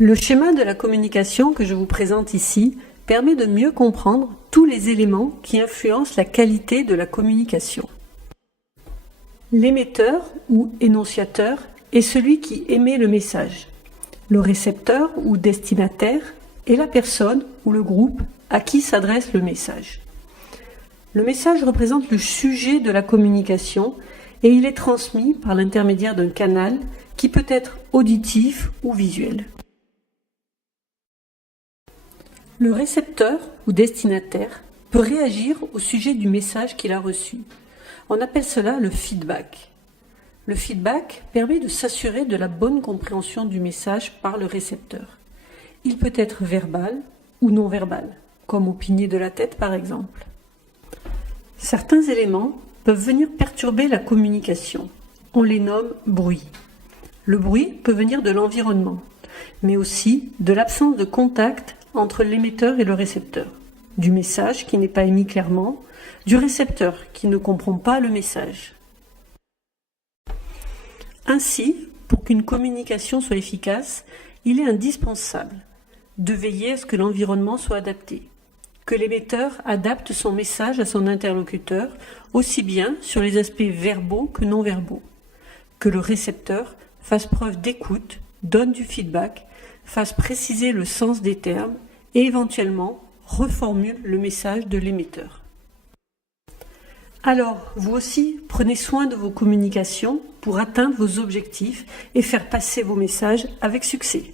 Le schéma de la communication que je vous présente ici permet de mieux comprendre tous les éléments qui influencent la qualité de la communication. L'émetteur ou énonciateur est celui qui émet le message. Le récepteur ou destinataire est la personne ou le groupe à qui s'adresse le message. Le message représente le sujet de la communication et il est transmis par l'intermédiaire d'un canal qui peut être auditif ou visuel. Le récepteur ou destinataire peut réagir au sujet du message qu'il a reçu. On appelle cela le feedback. Le feedback permet de s'assurer de la bonne compréhension du message par le récepteur. Il peut être verbal ou non verbal, comme opiner de la tête par exemple. Certains éléments peuvent venir perturber la communication. On les nomme bruit. Le bruit peut venir de l'environnement, mais aussi de l'absence de contact entre l'émetteur et le récepteur, du message qui n'est pas émis clairement, du récepteur qui ne comprend pas le message. Ainsi, pour qu'une communication soit efficace, il est indispensable de veiller à ce que l'environnement soit adapté, que l'émetteur adapte son message à son interlocuteur, aussi bien sur les aspects verbaux que non verbaux, que le récepteur fasse preuve d'écoute, donne du feedback, fasse préciser le sens des termes et éventuellement reformule le message de l'émetteur. Alors, vous aussi, prenez soin de vos communications pour atteindre vos objectifs et faire passer vos messages avec succès.